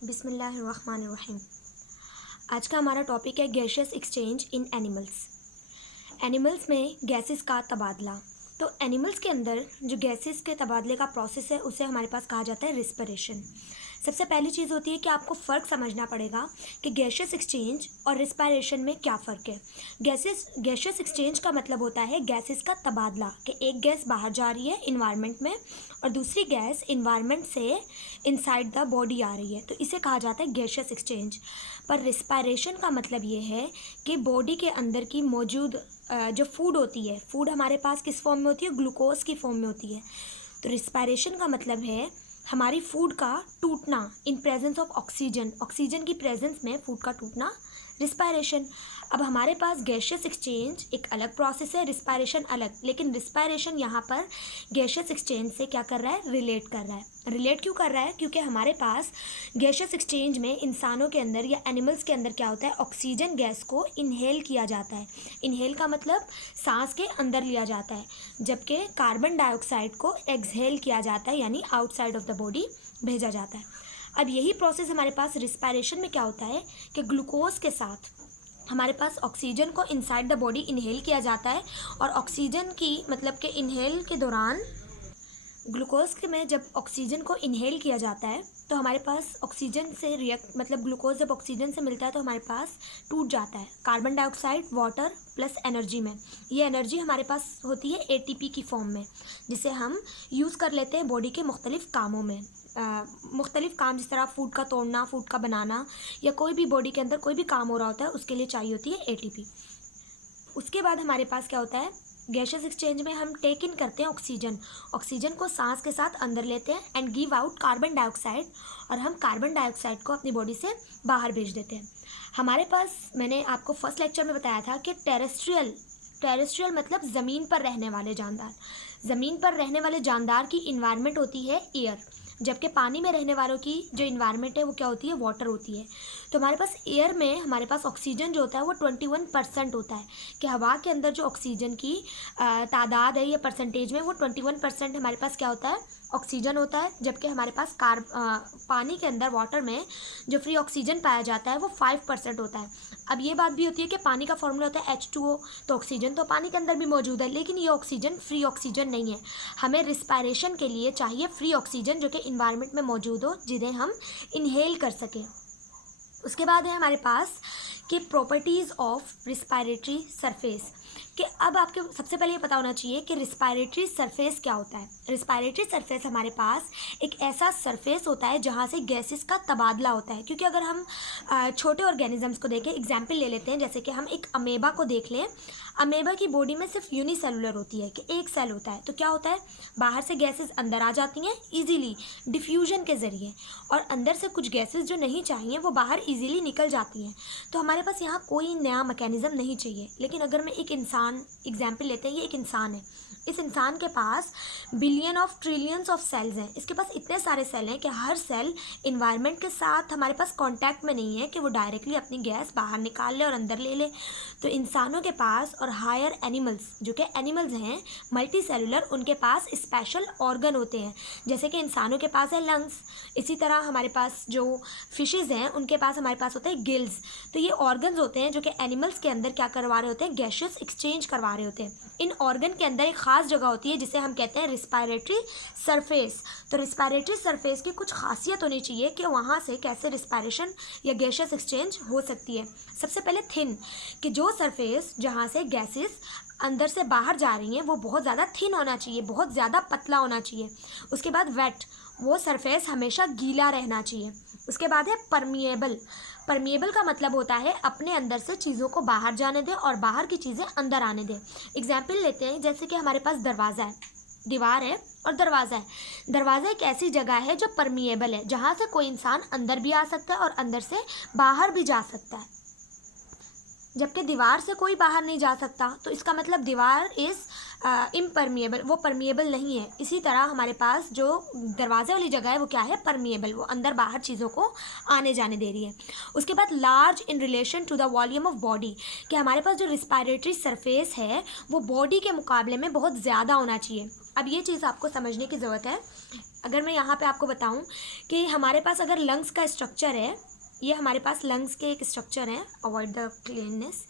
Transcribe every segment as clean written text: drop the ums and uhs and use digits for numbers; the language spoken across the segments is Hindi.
बिस्मिल्लाहिर्रहमानिर्रहीम। आज का हमारा टॉपिक है गैसियस एक्सचेंज इन एनिमल्स। एनिमल्स में गैसेस का तबादला। तो एनिमल्स के अंदर जो गैसेस के तबादले का प्रोसेस है उसे हमारे पास कहा जाता है रिस्पिरेशन। सबसे पहली चीज़ होती है कि आपको फ़र्क समझना पड़ेगा कि गैसियस एक्सचेंज और रिस्पिरेशन में क्या फ़र्क है। गैसियस एक्सचेंज का मतलब होता है गैसेस का तबादला, कि एक गैस बाहर जा रही है इन्वायरमेंट में और दूसरी गैस इन्वायरमेंट से इनसाइड द बॉडी आ रही है, तो इसे कहा जाता है गैसियस एक्सचेंज। पर रिस्पिरेशन का मतलब ये है कि बॉडी के अंदर की मौजूद जो फूड होती है, फूड हमारे पास किस फॉर्म में होती है, ग्लूकोज की फॉर्म में होती है। तो रिस्पिरेशन का मतलब है हमारी फूड का टूटना in presence of oxygen, oxygen की प्रेजेंस में फूड का टूटना रिस्पिरेशन। अब हमारे पास गैसियस एक्सचेंज एक अलग प्रोसेस है, रिस्पिरेशन अलग, लेकिन रिस्पिरेशन यहाँ पर गैसियस एक्सचेंज से क्या कर रहा है, रिलेट कर रहा है। रिलेट क्यों कर रहा है? क्योंकि हमारे पास गैसियस एक्सचेंज में इंसानों के अंदर या एनिमल्स के अंदर क्या होता है, ऑक्सीजन गैस को इनहेल किया जाता है। इनहेल का मतलब सांस के अंदर लिया जाता है, जबकि कार्बन डाइऑक्साइड को एक्सहेल किया जाता है, यानी आउटसाइड ऑफ द बॉडी भेजा जाता है। अब यही प्रोसेस हमारे पास रिस्पिरेशन में क्या होता है कि ग्लूकोज के साथ हमारे पास ऑक्सीजन को इनसाइड द बॉडी इनहेल किया जाता है, और ऑक्सीजन की मतलब कि इनहेल के दौरान ग्लूकोज के में जब ऑक्सीजन को इनहेल किया जाता है तो हमारे पास ऑक्सीजन से रिएक्ट मतलब ग्लूकोज जब ऑक्सीजन से मिलता है तो हमारे पास टूट जाता है carbon dioxide, water plus energy में। ये एनर्जी हमारे पास होती है एटीपी की फॉर्म में, जिसे हम यूज़ कर लेते हैं बॉडी के मुख्तलिफ़ कामों में। मुख्तलिफ़ काम, जिस तरह फूड का तोड़ना, फूड का बनाना, या कोई भी बॉडी के अंदर कोई भी काम हो रहा होता है उसके लिए चाहिए होती है एटीपी। उसके बाद हमारे पास क्या होता है, गैसियस एक्सचेंज में हम टेक इन करते हैं ऑक्सीजन, ऑक्सीजन को सांस के साथ अंदर लेते हैं and give out carbon dioxide, और हम कार्बन डाइऑक्साइड को अपनी बॉडी से बाहर भेज देते हैं। हमारे पास, मैंने आपको फर्स्ट लेक्चर में बताया था कि टेरेस्ट्रियल मतलब ज़मीन पर रहने वाले जानदार। ज़मीन पर रहने वाले जानदार की इन्वायरमेंट होती है एयर, जबकि पानी में रहने वालों की जो इन्वायरमेंट है वो क्या होती है, वाटर होती है। तो हमारे पास एयर में हमारे पास ऑक्सीजन जो होता है वो 21% होता है, कि हवा के अंदर जो ऑक्सीजन की तादाद है या परसेंटेज में वो 21% हमारे पास क्या होता है, ऑक्सीजन होता है। जबकि हमारे पास पानी के अंदर, वाटर में जो फ्री ऑक्सीजन पाया जाता है वो 5% होता है। अब ये बात भी होती है कि पानी का फॉर्मूला होता है H2O, तो ऑक्सीजन तो पानी के अंदर भी मौजूद है, लेकिन ये ऑक्सीजन फ्री ऑक्सीजन नहीं है। हमें रिस्पिरेशन के लिए चाहिए फ्री ऑक्सीजन जो कि इन्वायरमेंट में मौजूद हो, जिन्हें हम इनहेल कर सकें। उसके बाद है हमारे पास कि प्रॉपर्टीज़ ऑफ रिस्पिरेटरी सरफेस, कि अब आपके सबसे पहले ये पता होना चाहिए कि रिस्पिरेटरी सरफेस क्या होता है। रिस्पिरेटरी सरफेस हमारे पास एक ऐसा सरफेस होता है जहाँ से गैसेस का तबादला होता है। क्योंकि अगर हम छोटे ऑर्गेनिजम्स को देखें, एग्जाम्पल ले लेते हैं, जैसे कि हम एक अमेबा को देख लें। अमेबा की बॉडी में सिर्फ यूनिसेलुलर होती है, कि एक सेल होता है, तो क्या होता है, बाहर से गैसेस अंदर आ जाती हैं ईजीली डिफ्यूजन के ज़रिए, और अंदर से कुछ गैसेस जो नहीं चाहिए वो बाहर ईजीली निकल जाती हैं। तो हमारे पास यहाँ कोई नया मैकेनिज़्म नहीं चाहिए। लेकिन अगर मैं एक इंसान एग्जाम्पल लेते हैं, ये एक इंसान है, इस इंसान के पास billion of trillions of cells हैं। इसके पास इतने सारे सेल हैं कि हर सेल इन्वायरमेंट के साथ हमारे पास कांटेक्ट में नहीं है कि वो डायरेक्टली अपनी गैस बाहर निकाल ले और अंदर ले ले। तो इंसानों के पास और हायर एनिमल्स, जो कि एनिमल्स हैं मल्टी सेलुलर, उनके पास स्पेशल ऑर्गन होते हैं। जैसे कि इंसानों के पास है लंग्स, इसी तरह हमारे पास जो फिशेज़ हैं उनके पास हमारे पास होता है गिल्स। तो ये ऑर्गन्स होते हैं जो कि एनिमल्स के अंदर क्या करवा रहे होते हैं, गैसियस एक्सचेंज करवा रहे होते हैं। इन ऑर्गन के अंदर एक ख़ास जगह होती है जिसे हम कहते हैं रिस्पिरेटरी सरफेस। तो रिस्पिरेटरी सरफेस की कुछ खासियत होनी चाहिए कि वहाँ से कैसे रिस्पिरेशन या गैसियस एक्सचेंज हो सकती है। सबसे पहले थिन, कि जो सरफेस जहाँ से गैसेस अंदर से बाहर जा रही हैं वो बहुत ज़्यादा थिन होना चाहिए, बहुत ज़्यादा पतला होना चाहिए। उसके बाद वेट, वो सरफेस हमेशा गीला रहना चाहिए। उसके बाद है परमिएबल। परमिएबल का मतलब होता है अपने अंदर से चीज़ों को बाहर जाने दें और बाहर की चीज़ें अंदर आने दें। एग्जाम्पल लेते हैं, जैसे कि हमारे पास दरवाज़ा है, दीवार है और दरवाज़ा है। दरवाज़ा एक ऐसी जगह है जो परमिएबल है, जहाँ से कोई इंसान अंदर भी आ सकता है और अंदर से बाहर भी जा सकता है, जबकि दीवार से कोई बाहर नहीं जा सकता। तो इसका मतलब दीवार इज़ इम्परमिएबल, वो परमिएबल नहीं है। इसी तरह हमारे पास जो दरवाजे वाली जगह है वो क्या है, परमिएबल, वो अंदर बाहर चीज़ों को आने जाने दे रही है। उसके बाद large in relation to the volume of body, कि हमारे पास जो रिस्पिरेटरी सरफेस है वो बॉडी के मुकाबले में बहुत ज़्यादा होना चाहिए। अब ये चीज़ आपको समझने की ज़रूरत है अगर मैं यहाँ पे आपको बताऊँ कि हमारे पास अगर लंग्स का स्ट्रक्चर है, ये हमारे पास लंग्स के एक स्ट्रक्चर है, अवॉइड द क्लीननेस।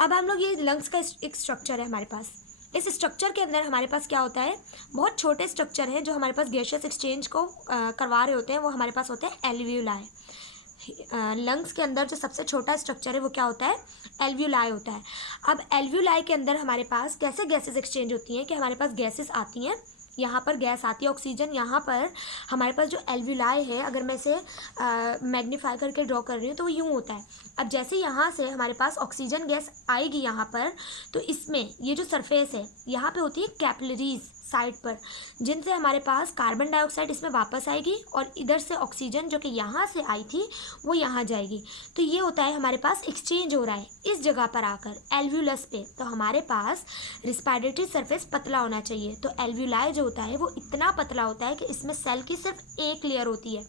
अब हम लोग ये लंग्स का एक स्ट्रक्चर है हमारे पास, इस स्ट्रक्चर के अंदर हमारे पास क्या होता है, बहुत छोटे स्ट्रक्चर हैं जो हमारे पास गैसियस एक्सचेंज को करवा रहे होते हैं, वो हमारे पास होते हैं एल्वियोलाई। लंग्स के अंदर जो सबसे छोटा स्ट्रक्चर है वो क्या होता है, एल्वियोलाई होता है। अब एल्वियोलाई के अंदर हमारे पास कैसे गैसेस एक्सचेंज होती हैं कि हमारे पास गैसेस आती हैं, यहाँ पर गैस आती है ऑक्सीजन, यहाँ पर हमारे पास जो एल्वियोलाई है, अगर मैं इसे मैग्नीफाई करके ड्रॉ कर रही हूँ तो वो यूँ होता है। अब जैसे यहाँ से हमारे पास ऑक्सीजन गैस आएगी यहाँ पर, तो इसमें ये जो सरफेस है यहाँ पे होती है कैपिलरीज साइड पर, जिनसे हमारे पास कार्बन डाइऑक्साइड इसमें वापस आएगी और इधर से ऑक्सीजन जो कि यहाँ से आई थी वो यहाँ जाएगी। तो ये होता है हमारे पास एक्सचेंज हो रहा है इस जगह पर आकर एल्व्यूलस पे। तो हमारे पास रिस्पायरेटरी सरफेस पतला होना चाहिए, तो एल्व्यूलाई जो होता है वो इतना पतला होता है कि इसमें सेल की सिर्फ एक लेयर होती है।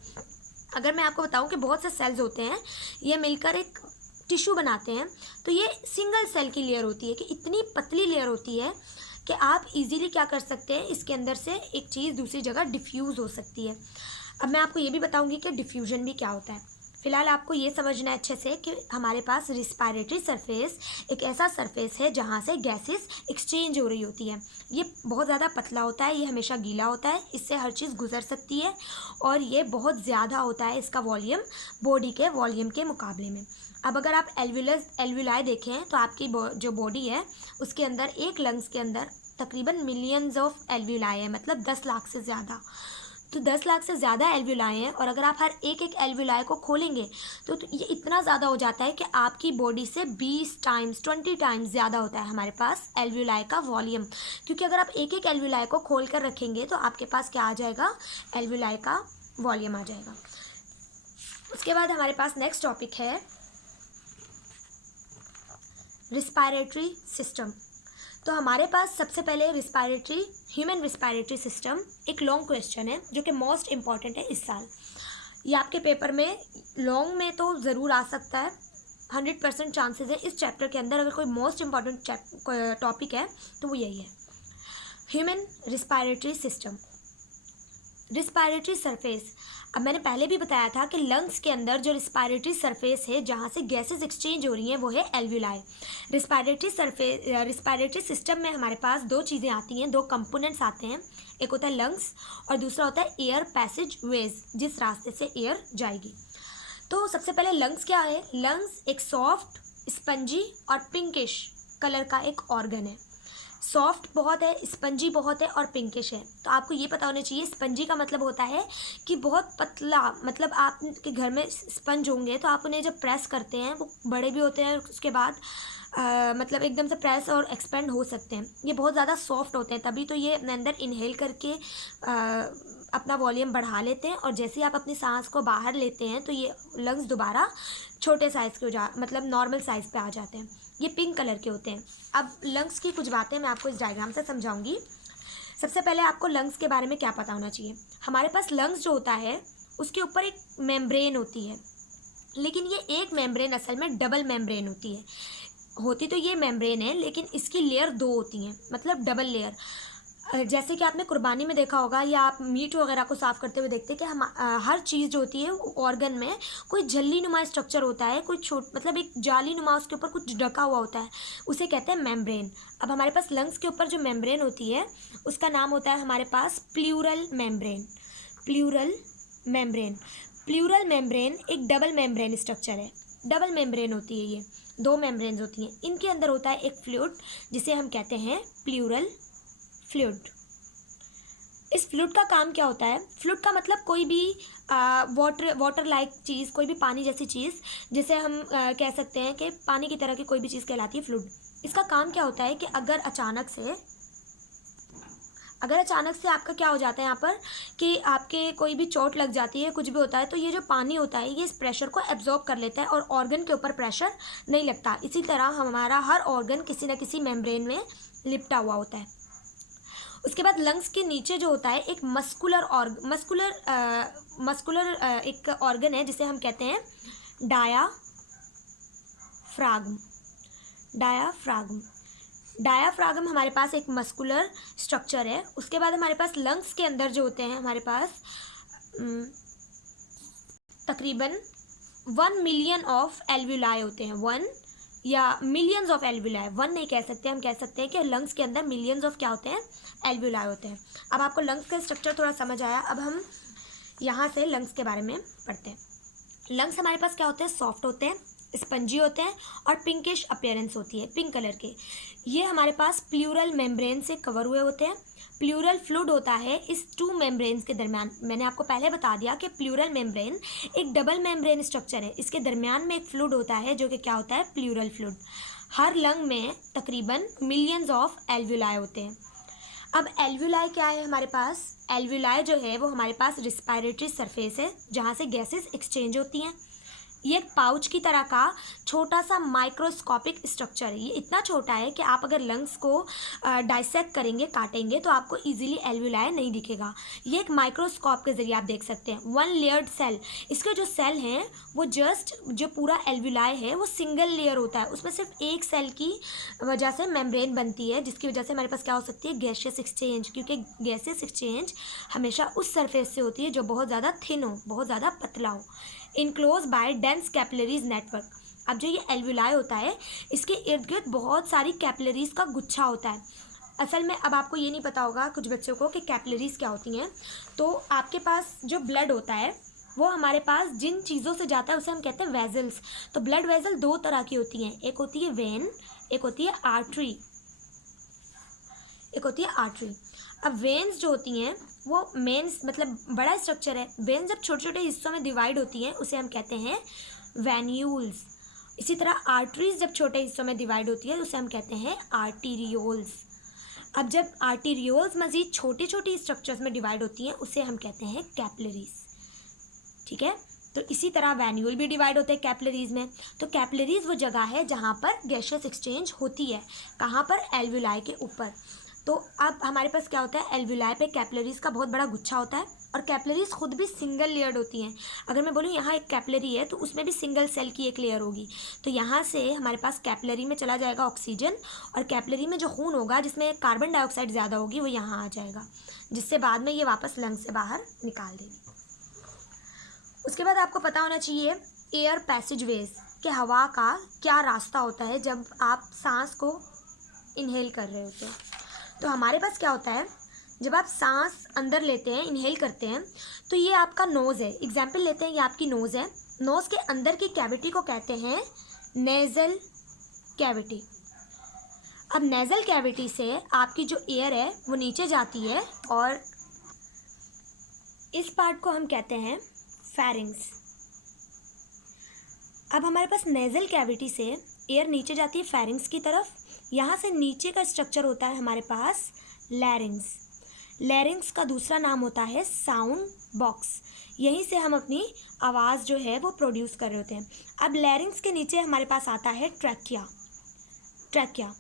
अगर मैं आपको बताऊँ कि बहुत से सेल्स होते हैं, ये मिलकर एक टिश्यू बनाते हैं, तो ये सिंगल सेल की लेयर होती है कि इतनी पतली लेयर होती है कि आप इजीली क्या कर सकते हैं, इसके अंदर से एक चीज़ दूसरी जगह डिफ्यूज़ हो सकती है। अब मैं आपको ये भी बताऊंगी कि डिफ्यूजन भी क्या होता है। फिलहाल आपको ये समझना है अच्छे से कि हमारे पास रिस्पायरेटरी सरफेस एक ऐसा सरफेस है जहाँ से गैसेस एक्सचेंज हो रही होती है। ये बहुत ज़्यादा पतला होता है, ये हमेशा गीला होता है, इससे हर चीज़ गुजर सकती है और ये बहुत ज़्यादा होता है इसका वॉल्यूम बॉडी के वॉल्यूम के मुकाबले में। अब अगर आप एल्वियोलाई देखें तो आपकी जो बॉडी है उसके अंदर एक लंग्स के अंदर तकरीबन मिलियंस ऑफ एल्वियोलाई है, मतलब 10 लाख से ज़्यादा। तो 10 लाख से ज़्यादा एल्वियोलाई हैं और अगर आप हर एक एक एल्वियोलाई को खोलेंगे तो ये इतना ज़्यादा हो जाता है कि आपकी बॉडी से 20 टाइम्स 20 टाइम्स ज़्यादा होता है हमारे पास एल्वियोलाई का वॉल्यूम। क्योंकि अगर आप एक एक एल्वियोलाई को खोल कर रखेंगे तो आपके पास क्या आ जाएगा, एल्वियोलाई का वॉल्यूम आ जाएगा। उसके बाद हमारे पास नेक्स्ट टॉपिक है रिस्पायरेटरी सिस्टम। तो हमारे पास सबसे पहले ह्यूमन रिस्पायरेटरी सिस्टम एक लॉन्ग क्वेश्चन है जो कि मोस्ट इम्पॉर्टेंट है इस साल। ये आपके पेपर में लॉन्ग में तो ज़रूर आ सकता है, 100% चांसेस है। इस चैप्टर के अंदर अगर कोई मोस्ट इम्पॉर्टेंट टॉपिक है तो वो यही है, human respiratory system, respiratory surface. अब मैंने पहले भी बताया था कि लंग्स के अंदर जो रिस्पायरेटरी सरफेस है जहाँ से गैसेस एक्सचेंज हो रही हैं वो है एल्वियोलाई। रिस्पायरेटरी सिस्टम में हमारे पास दो चीज़ें आती हैं, दो कंपोनेंट्स आते हैं, एक होता है लंग्स और दूसरा होता है एयर पैसेज वेज, जिस रास्ते से एयर जाएगी। तो सबसे पहले लंग्स क्या है, लंग्स एक सॉफ्ट स्पंजी और पिंकिश कलर का एक ऑर्गन है। सॉफ्ट बहुत है, स्पंजी बहुत है और पिंकिश है। तो आपको ये पता होना चाहिए, स्पंजी का मतलब होता है कि बहुत पतला, मतलब आपके घर में स्पंज होंगे तो आप उन्हें जब प्रेस करते हैं वो बड़े भी होते हैं, उसके बाद मतलब एकदम से प्रेस और एक्सपेंड हो सकते हैं। ये बहुत ज़्यादा सॉफ्ट होते हैं, तभी तो ये अपने अंदर इनहेल करके अपना वॉल्यूम बढ़ा लेते हैं और जैसे ही आप अपनी सांस को बाहर लेते हैं तो ये लंग्स दोबारा छोटे साइज़ के मतलब नॉर्मल साइज़ पे आ जाते हैं। ये पिंक कलर के होते हैं। अब लंग्स की कुछ बातें मैं आपको इस डायग्राम से समझाऊंगी। सबसे पहले आपको लंग्स के बारे में क्या पता होना चाहिए। हमारे पास लंग्स जो होता है उसके ऊपर एक मेम्ब्रेन होती है, लेकिन ये एक मेम्ब्रेन असल में डबल मेम्ब्रेन होती तो ये मेम्ब्रेन है, लेकिन इसकी लेयर दो होती हैं, मतलब डबल लेयर। जैसे कि आपने कुर्बानी में देखा होगा या आप मीट वगैरह को साफ़ करते हुए देखते हैं कि हम हर चीज़ जो होती है ऑर्गन में कोई झिल्ली नुमा स्ट्रक्चर होता है, कोई मतलब एक जाली नुमा उसके ऊपर कुछ ढका हुआ होता है, उसे कहते हैं मेम्ब्रेन। अब हमारे पास लंग्स के ऊपर जो मेम्ब्रेन होती है उसका नाम होता है हमारे पास प्लूरल मेम्ब्रेन। प्लूरल मेम्ब्रेन एक डबल मेम्ब्रेन स्ट्रक्चर है, डबल मेम्ब्रेन होती है, ये दो मेम्ब्रेन्स होती हैं। इनके अंदर होता है एक फ्लूइड जिसे हम कहते हैं प्लूरल फ्लूइड। इस फ्लूइड का काम क्या होता है, फ्लूइड का मतलब कोई भी वाटर लाइक चीज़, कोई भी पानी जैसी चीज़, जिसे हम कह सकते हैं कि पानी की तरह की कोई भी चीज़ कहलाती है फ्लूइड। इसका काम क्या होता है कि अगर अचानक से आपका क्या हो जाता है यहाँ पर कि आपके कोई भी चोट लग जाती है, कुछ भी होता है, तो ये जो पानी होता है ये इस प्रेशर को एब्जॉर्ब कर लेता है और ऑर्गन के ऊपर प्रेशर नहीं लगता। इसी तरह हमारा हर ऑर्गन किसी न किसी मेम्ब्रेन में लिपटा हुआ होता है। उसके बाद लंग्स के नीचे जो होता है एक मस्कुलर एक ऑर्गन है जिसे हम कहते हैं डायाफ्रागम। डायाफ्रागम हमारे पास एक मस्कुलर स्ट्रक्चर है। उसके बाद हमारे पास लंग्स के अंदर जो होते हैं हमारे पास तकरीबन 1 मिलियन ऑफ एल्वुलाई होते हैं। 1 या मिलियंस ऑफ एल्वुलाई, 1 नहीं कह सकते, हम कह सकते हैं कि लंग्स के अंदर मिलियंस ऑफ क्या होते हैं, एल्वुलाई होते हैं। अब आपको लंग्स का स्ट्रक्चर थोड़ा समझ आया। अब हम यहाँ से लंग्स के बारे में पढ़ते हैं। लंग्स हमारे पास क्या होते हैं, सॉफ्ट होते हैं, स्पंजी होते हैं और पिंकिश अपीयरेंस होती है, पिंक कलर के। ये हमारे पास प्लूरल मेम्ब्रेन से कवर हुए होते हैं। प्लूरल फ्लूइड होता है इस 2 मेम्ब्रेन्स के दरमियान। मैंने आपको पहले बता दिया कि प्लूरल मेम्ब्रेन एक डबल मेम्ब्रेन स्ट्रक्चर है। इसके दरमियान में एक फ्लूइड होता है जो कि क्या होता है, प्लूरल फ्लूइड। हर लंग में तकरीबन मिलियंस ऑफ एल्वुलाई होते हैं। अब एल्वुलाई क्या है हमारे पास, एल्वुलाई जो है वो हमारे पास रिस्पायरेटरी सरफेस है जहाँ से गैसेस एक्सचेंज होती हैं। ये एक पाउच की तरह का छोटा सा माइक्रोस्कोपिक स्ट्रक्चर है। ये इतना छोटा है कि आप अगर लंग्स को डाइसेक्ट करेंगे, काटेंगे, तो आपको इजीली एल्वुलाई नहीं दिखेगा। ये एक माइक्रोस्कोप के ज़रिए आप देख सकते हैं। 1 लेयर्ड सेल, इसके जो सेल हैं वो जस्ट जो पूरा एल्वुलाई है वो सिंगल लेयर होता है। उसमें सिर्फ एक सेल की वजह से मेम्ब्रेन बनती है, जिसकी वजह से हमारे पास क्या हो सकती है, गैसियस एक्सचेंज। क्योंकि गैसियस एक्सचेंज हमेशा उस सरफेस से होती है जो बहुत ज़्यादा थिन हो, बहुत ज़्यादा पतला हो। Enclose by dense capillaries network. अब जो ये एल्वुलाई होता है इसके इर्द गिर्द बहुत सारी कैपिलरीज का गुच्छा होता है। असल में अब आपको ये नहीं पता होगा कुछ बच्चों को कि कैपिलरीज क्या होती हैं। तो आपके पास जो ब्लड होता है वो हमारे पास जिन चीज़ों से जाता है उसे हम कहते हैं वेजल्स। तो ब्लड वेजल 2 तरह की होती हैं, एक होती है वेन, एक होती है आर्टरी, एक होती है आर्टरी। अब वेन्स जो होती हैं वो मेन्स मतलब बड़ा स्ट्रक्चर है। वेन्स जब छोटे छोटे हिस्सों में डिवाइड होती हैं उसे हम कहते हैं वैन्यूल्स। इसी तरह आर्टरीज जब छोटे हिस्सों में डिवाइड होती है उसे हम कहते हैं आर्टीरियोल्स। अब जब आर्टीरियोल्स मज़ीद छोटी छोटी स्ट्रक्चर्स में डिवाइड होती हैं उसे हम कहते हैं कैपिलरीज। ठीक है, तो इसी तरह वैन्यूल भी डिवाइड होते हैं कैपिलरीज में। तो कैपिलरीज वो जगह है जहाँ पर गैसियस एक्सचेंज होती है। कहाँ पर, एल्वुलाई के ऊपर। तो अब हमारे पास क्या होता है, एल्वुलाई पे कैपिलरीज का बहुत बड़ा गुच्छा होता है और कैपिलरीज खुद भी सिंगल लेयर्ड होती हैं। अगर मैं बोलूँ यहाँ एक कैपिलरी है तो उसमें भी सिंगल सेल की एक लेयर होगी। तो यहाँ से हमारे पास कैपिलरी में चला जाएगा ऑक्सीजन और कैपिलरी में जो खून होगा जिसमें कार्बन डाइऑक्साइड ज़्यादा होगी वो यहाँ आ जाएगा, जिससे बाद में ये वापस लंग से बाहर निकाल देगी। उसके बाद आपको पता होना चाहिए एयर पैसेजवेज कि हवा का क्या रास्ता होता है जब आप सांस को इनहेल कर रहे होते हैं। तो हमारे पास क्या होता है, जब आप सांस अंदर लेते हैं, इनहेल करते हैं, तो ये आपका नोज़ है। एग्जाम्पल लेते हैं, ये आपकी नोज़ है। नोज़ के अंदर की कैविटी को कहते हैं नेज़ल कैविटी। अब नेज़ल कैविटी से आपकी जो एयर है वो नीचे जाती है और इस पार्ट को हम कहते हैं फेरिंग्स। अब हमारे पास नेज़ल कैविटी से एयर नीचे जाती है फेरिंग्स की तरफ। यहाँ से नीचे का स्ट्रक्चर होता है हमारे पास लैरिंग्स। लैरिंग्स का दूसरा नाम होता है साउंड बॉक्स। यहीं से हम अपनी आवाज़ जो है वो प्रोड्यूस कर रहे होते हैं। अब लैरिंग्स के नीचे हमारे पास आता है ट्रैकिया। ट्रैकिया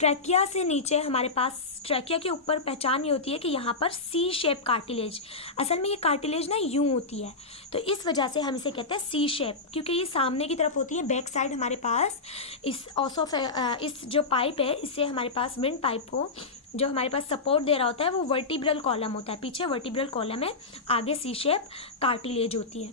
ट्रैकिया से नीचे हमारे पास, ट्रैकिया के ऊपर पहचान ये होती है कि यहाँ पर सी शेप कार्टिलेज। असल में ये कार्टिलेज ना यूँ होती है, तो इस वजह से हम इसे कहते हैं सी शेप, क्योंकि ये सामने की तरफ होती है। बैक साइड हमारे पास इस जो पाइप है इससे हमारे पास विंड पाइप को जो हमारे पास सपोर्ट दे रहा होता है वो वर्टिब्रल कॉलम होता है। पीछे वर्टिब्रल कॉलम है, आगे सी शेप कार्टिलेज होती है।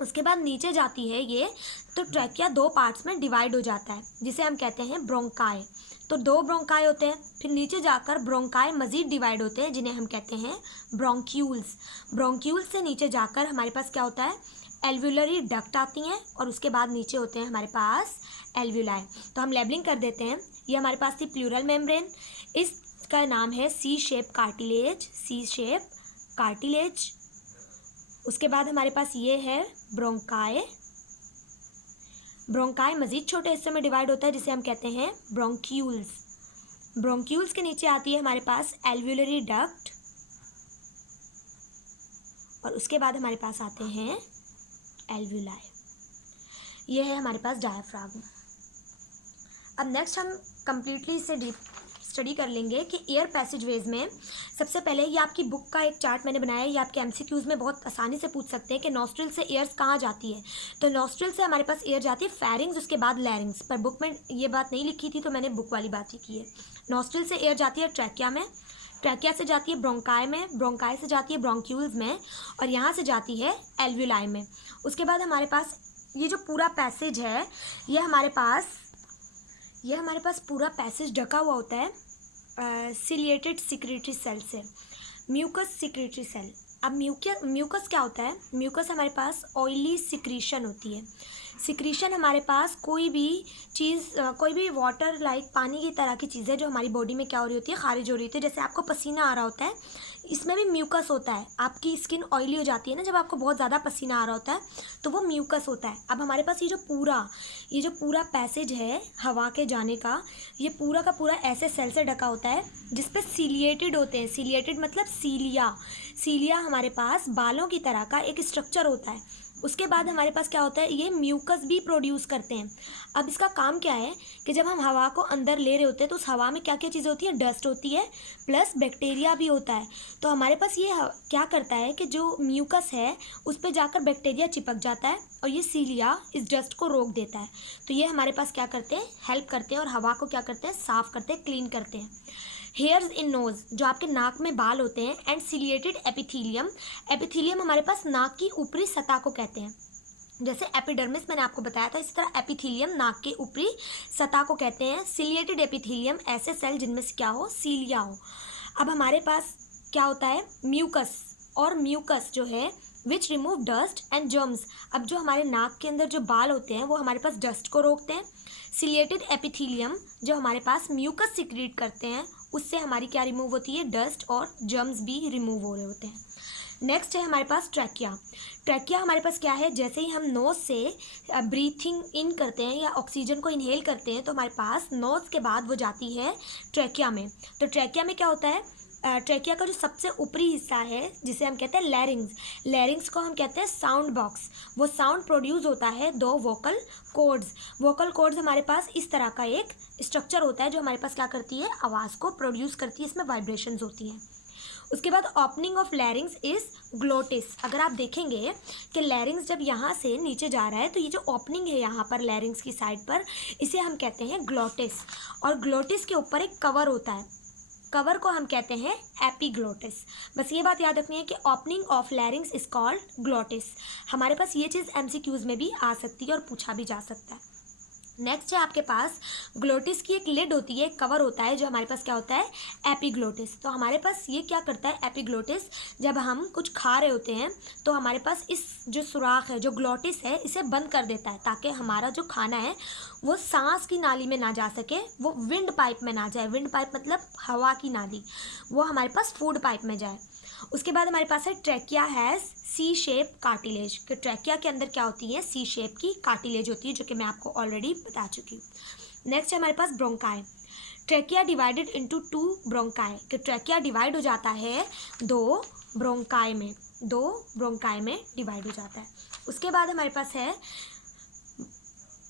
उसके बाद नीचे जाती है ये, तो ट्रैकिया 2 पार्ट्स में डिवाइड हो जाता है जिसे हम कहते हैं ब्रोंकाई। तो 2 ब्रोंकाई होते हैं। फिर नीचे जाकर ब्रोंकाई मज़ीद डिवाइड होते हैं जिन्हें हम कहते हैं ब्रोंक्यूल्स। ब्रोंक्यूल्स से नीचे जाकर हमारे पास क्या होता है, एल्वुलरी डक्ट आती हैं और उसके बाद नीचे होते हैं हमारे पास एल्वुलाई। तो हम लेबलिंग कर देते हैं। ये हमारे पास थी प्लूरल मेम्ब्रेन, इसका नाम है सी शेप कार्टिलेज, सी शेप कार्टिलेज। उसके बाद हमारे पास ये है ब्रोंकाई। ब्रोंकाई मज़ीद छोटे हिस्से में डिवाइड होता है जिसे हम कहते हैं ब्रोंक्यूल्स। ब्रोंक्यूल्स के नीचे आती है हमारे पास एल्वुलरी डक्ट और उसके बाद हमारे पास आते हैं एल्वुलाई। ये है हमारे पास डायाफ्राम। अब नेक्स्ट हम कंप्लीटली इसे स्टडी कर लेंगे कि एयर पैसेज वेज में सबसे पहले ये आपकी बुक का एक चार्ट मैंने बनाया है, ये आपके एमसीक्यूज़ में बहुत आसानी से पूछ सकते हैं कि नॉस्ट्रिल से एयर्स कहाँ जाती है। तो नॉस्ट्रिल से हमारे पास एयर जाती है फेरिंग्स, उसके बाद लैरिंग्स, पर बुक में ये बात नहीं लिखी थी तो मैंने बुक वाली बात ही की है। नॉस्ट्रिल से एयर जाती है ट्रैकिया में, ट्रैकिया से जाती है ब्रोंकाई में, ब्रोंकाई से जाती है ब्रोंक्यूल्स में, और यहाँ से जाती है एल्व्यूलाई में। उसके बाद हमारे पास ये जो पूरा पैसेज है ये हमारे पास पूरा पैसेज ढका हुआ होता है सिलिएटेड सिक्रेटरी सेल से, म्यूकस सिक्रेटरी सेल। अब म्यूकस क्या होता है? म्यूकस हमारे पास ऑयली सिक्रीशन होती है। सिक्रीशन हमारे पास कोई भी चीज़, कोई भी वाटर लाइक पानी की तरह की चीज़ें जो हमारी बॉडी में क्या हो रही होती है, खारिज हो रही होती है। जैसे आपको पसीना आ रहा होता है, इसमें भी म्यूकस होता है। आपकी स्किन ऑयली हो जाती है ना जब आपको बहुत ज़्यादा पसीना आ रहा होता है, तो वो म्यूकस होता है। अब हमारे पास ये जो पूरा पैसेज है हवा के जाने का, ये पूरा का पूरा ऐसे सेल से ढका होता है जिसपे सीलिएटेड होते हैं। सीलिएटेड मतलब सीलिया हमारे पास बालों की तरह का एक स्ट्रक्चर होता है। उसके बाद हमारे पास क्या होता है, ये म्यूकस भी प्रोड्यूस करते हैं। अब इसका काम क्या है कि जब हम हवा को अंदर ले रहे होते हैं तो उस हवा में क्या क्या चीज़ें होती हैं, डस्ट होती है प्लस बैक्टीरिया भी होता है। तो हमारे पास ये क्या करता है कि जो म्यूकस है उस पर जाकर बैक्टीरिया चिपक जाता है और ये सीलिया इस डस्ट को रोक देता है। तो ये हमारे पास क्या करते हैं, हेल्प करते हैं और हवा को क्या करते हैं, साफ़ करते हैं, क्लीन करते हैं। हेयर्स इन नोज, जो आपके नाक में बाल होते हैं, एंड सिलिएटेड एपिथीलियम, एपिथीलियम हमारे पास नाक की ऊपरी सतह को कहते हैं। जैसे एपिडर्मिस मैंने आपको बताया था, इसी तरह एपिथीलियम नाक के ऊपरी सतह को कहते हैं। सिलिएटेड एपिथीलियम ऐसे सेल जिनमें से क्या हो, सीलिया हो। अब हमारे पास क्या होता है, म्यूकस, और म्यूकस जो है विच रिमूव डस्ट एंड जर्म्स। अब जो हमारे नाक के अंदर जो बाल होते हैं वो हमारे पास डस्ट को रोकते हैं। सिलिएटेड एपिथीलियम जो हमारे पास म्यूकस सिक्रीट करते हैं, उससे हमारी क्या रिमूव होती है, डस्ट और जर्म्स भी रिमूव हो रहे होते हैं। नेक्स्ट है हमारे पास ट्रैकिया। ट्रैकिया हमारे पास क्या है, जैसे ही हम नोज़ से ब्रीथिंग इन करते हैं या ऑक्सीजन को इनहेल करते हैं तो हमारे पास नोज़ के बाद वो जाती है ट्रैकिया में। तो ट्रैकिया में क्या होता है, ट्रैकिया का जो सबसे ऊपरी हिस्सा है जिसे हम कहते हैं लैरिंग्स, लैरिंग्स को हम कहते हैं साउंड बॉक्स। वो साउंड प्रोड्यूस होता है दो वोकल कॉर्ड्स। वोकल कॉर्ड्स हमारे पास इस तरह का एक स्ट्रक्चर होता है जो हमारे पास क्या करती है, आवाज़ को प्रोड्यूस करती है, इसमें वाइब्रेशंस होती हैं। उसके बाद ओपनिंग ऑफ लैरिंग्स इज ग्लोटिस। अगर आप देखेंगे कि लैरिंग्स जब यहाँ से नीचे जा रहा है तो ये जो ओपनिंग है यहाँ पर लैरिंग्स की साइड पर, इसे हम कहते हैं ग्लोटिस। और ग्लोटिस के ऊपर एक कवर होता है, कवर को हम कहते हैं एपीग्लोटिस। बस ये बात याद रखनी है कि opening of लैरिंग्स is called glottis. हमारे पास ये चीज़ एमसीक्यूज़ में भी आ सकती है और पूछा भी जा सकता है। नेक्स्ट है आपके पास ग्लोटिस की एक लिड होती है, कवर होता है, जो हमारे पास क्या होता है, एपीग्लोटिस। तो हमारे पास ये क्या करता है एपीग्लोटिस, जब हम कुछ खा रहे होते हैं तो हमारे पास इस जो सुराख है, जो ग्लोटिस है, इसे बंद कर देता है ताकि हमारा जो खाना है वो सांस की नाली में ना जा सके, वो विंड पाइप में ना जाए। विंड पाइप मतलब हवा की नाली, वो हमारे पास फूड पाइप में जाए। उसके बाद हमारे पास है trachea has C shape cartilage, कि ट्रैकिया के अंदर क्या होती है, सी शेप की कार्टिलेज होती है, जो कि मैं आपको ऑलरेडी बता चुकी हूँ। नेक्स्ट है हमारे पास bronchi. Trachea divided into 2 bronchi, कि ट्रैकिया डिवाइड हो जाता है 2 ब्रोंकाई में डिवाइड हो जाता है। उसके बाद हमारे पास है,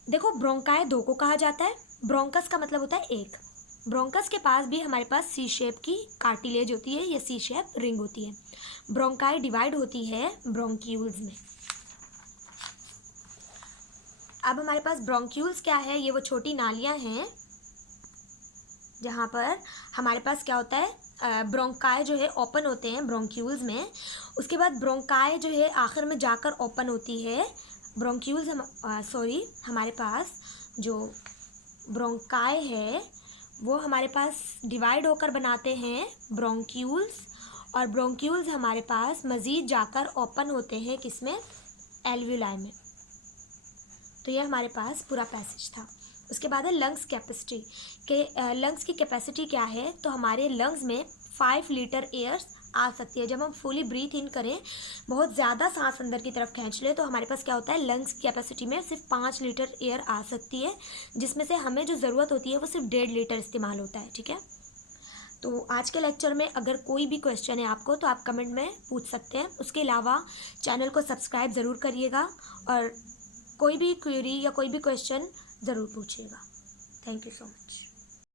देखो ब्रोंकाई 2 को कहा जाता है, ब्रोंकस का मतलब होता है 1। ब्रोंकस के पास भी हमारे पास सी शेप की कार्टिलेज होती है, या सी शेप रिंग होती है। ब्रोंकाई डिवाइड होती है ब्रोंक्यूल्स में। अब हमारे पास ब्रोंक्यूल्स क्या है, ये वो छोटी नालियां हैं जहाँ पर हमारे पास क्या होता है, ब्रोंकाई जो है ओपन होते हैं ब्रोंक्यूल्स में। उसके बाद ब्रोंकाई जो है आखिर में जाकर ओपन होती है। ब्रोंक्यूल्स हमारे पास जो ब्रोंकाई है वो हमारे पास डिवाइड होकर बनाते हैं ब्रोंक्यूल्स, और ब्रोंक्यूल्स हमारे पास मज़ीद जाकर ओपन होते हैं किसमें, एल्व्यूलाई में। तो ये हमारे पास पूरा पैसेज था। उसके बाद है लंग्स कैपेसिटी, के लंग्स की कैपेसिटी क्या है, तो हमारे लंग्स में 5 लीटर एयर्स आ सकती है। जब हम फुली ब्रीथ इन करें, बहुत ज़्यादा सांस अंदर की तरफ खींच लें, तो हमारे पास क्या होता है, लंग्स की कैपेसिटी में सिर्फ 5 लीटर एयर आ सकती है, जिसमें से हमें जो ज़रूरत होती है वो सिर्फ 1.5 लीटर इस्तेमाल होता है। ठीक है, तो आज के लेक्चर में अगर कोई भी क्वेश्चन है आपको तो आप कमेंट में पूछ सकते हैं। उसके अलावा चैनल को सब्सक्राइब ज़रूर करिएगा और कोई भी क्वेरी या कोई भी क्वेश्चन ज़रूर पूछिएगा। Thank you so much.